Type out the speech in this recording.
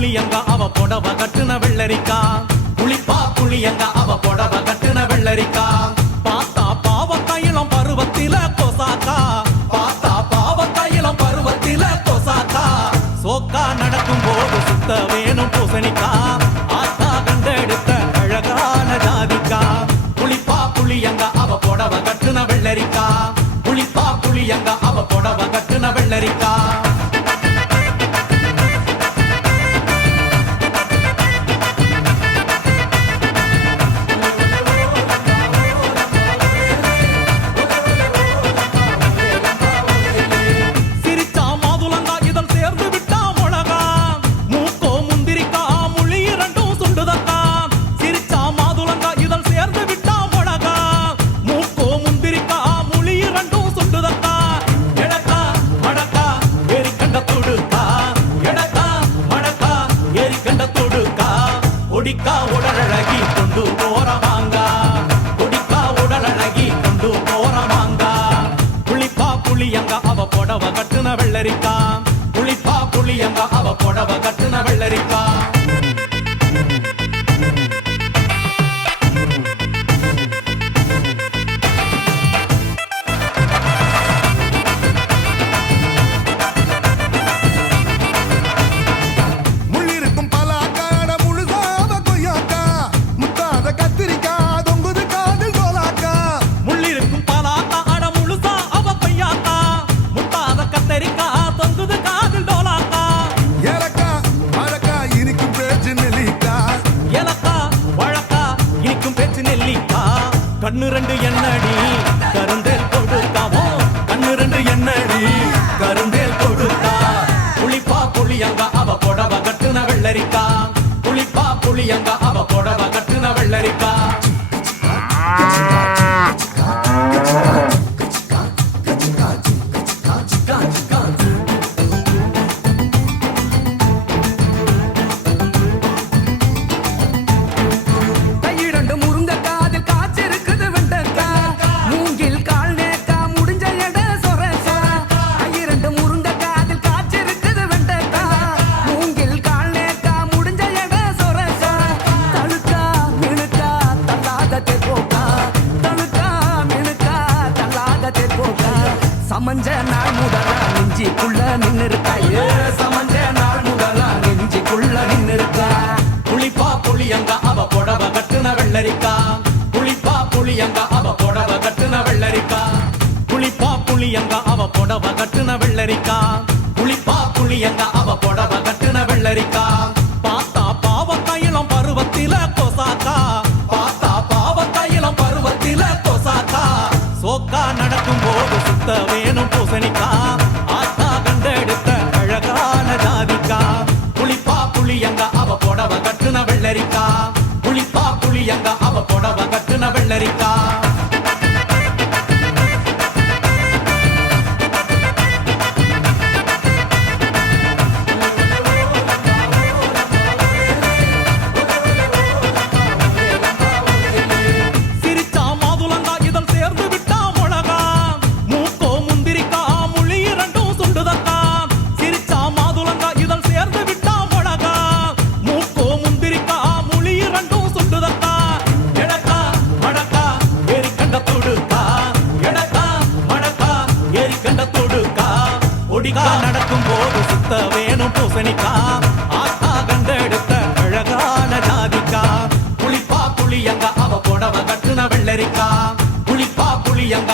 புளியங்க அவ புடவ கட்டுன வெள்ளரிக்கா புளிப்பா புளியங்க அவ புடவ கட்டுன வெள்ளரிக்கா பார்த்தா பாவக்காயிலம் பருவத்தில கொசாக்கா பார்த்தா பாவக்காயிலம் பருவத்தில கொசாக்கா சோக்கா நடக்கும் போது சுத்த வேணும் பூசணிக்கா ஆத்தா கண்டெடுத்த அழகான ஜாதிக்கா புளிப்பா புளியங்க அவ புடவ கட்டுன வெள்ளரிக்கா புளிப்பா புளியங்க அவ புடவ கட்டுன வெள்ளரிக்கா கொடிக்கா உடலழகி கொண்டு போறவாங்க கொடிக்கா உடலழகி கொண்டு போறவாங்க புளிப்பா புளியங்க அவ புடவ கட்டுன வெள்ளரிக்கா புளிப்பா புளியங்க அவ புடவ கட்டுன வெள்ளரிக்கா கண்ணு ரெண்டு என்னடி கருந்தேல் கொடுத்தாவோ கண்ணு ரெண்டு என்னடி கருந்தேல் கொடுத்தா புளிப்பா புளியங்க அவ புடவ கட்டுன வெள்ளரிக்கா புளிப்பா புளியங்க அவ புடவ கட்டுன வெள்ளரிக்கா சமஞ்ச நாள் முதலா நெஞ்சிக்குள்ள நின்னு இருக்கா சமஞ்ச நாள் முதலா நெஞ்சிக்குள்ள நின்னு இருக்கா புளிப்பா புளியங்க அவ புடவ கட்டுன வெள்ளரிக்கா புளிப்பா புளியங்க அவ புடவ கட்டுன வெள்ளரிக்கா புளிப்பா புளியங்க அவ புடவ கட்டுன வெள்ளரிக்கா புளிப்பா புளியங்க அவ புடவ கட்டுன வெள்ளரிக்கா பார்த்தா பாவக்காயிலம் பருவத்தில கொசாக்கா பார்த்தா பாவக்காயிலம் பருவத்தில கொசாக்கா சோக்கா நடக்கும் போது சுத்த வேணும் பூசணிக்கா ஆத்தா கண்டெடுத்த அழகான ஜாதிக்கா புளிப்பா புளியங்க அவ புடவ கட்டுன வெள்ளரிக்கா புளிப்பா புளியங்க அவ புடவ கட்டுன வெள்ளரிக்கா நடக்கும் போது சுத்த வேணும் பூசணிக்கா ஆத்தா கண்டெடுத்த அழகான ஜாதிக்கா புளிப்பா புளியங்க அவ புடவ கட்டுன வெள்ளரிக்கா புளிப்பா புளியங்க